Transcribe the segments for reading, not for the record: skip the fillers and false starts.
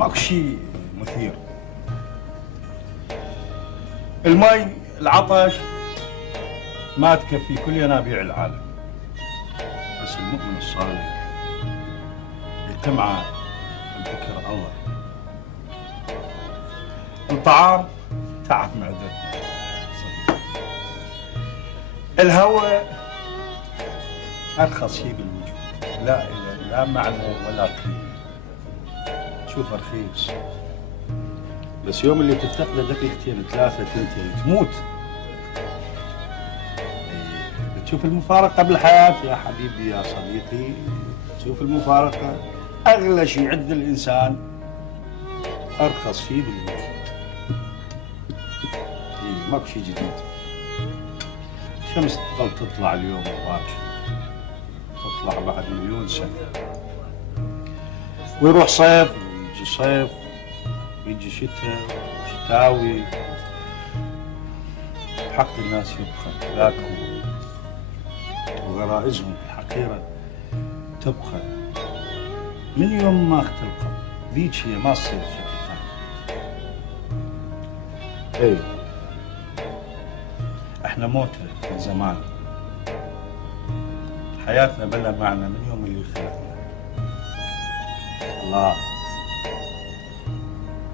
ماكو شيء مثير. المي، العطش ما تكفي كل ينابيع العالم، بس المؤمن الصالح يجتمع الذكر الله. الطعام تعب معدتنا، الهواء ارخص شيء بالوجود، لا معنى ولا قيمه. شوف رخيص، بس يوم اللي تفتقده دقيقتين ثلاثه تنتهي تموت. تشوف المفارقه بالحياه يا حبيبي يا صديقي، تشوف المفارقه اغلى شيء عند الانسان، ارخص شيء بالوجود. ماكو شيء جديد. الشمس تظل تطلع اليوم وباكر، تطلع بعد مليون سنة، ويروح صيف ويجي صيف ويجي شتاء وشتاوي، حق الناس يبقى ذاك، وغرائزهم الحقيرة تبقى. من يوم ما اختلقوا ذيك هي ما تصير شكل ثاني. اي احنا موتى من زمان، حياتنا بلا معنى من يوم اللي خلقنا. الله،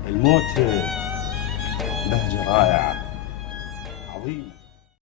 الموت بهجة رائعة عظيمة.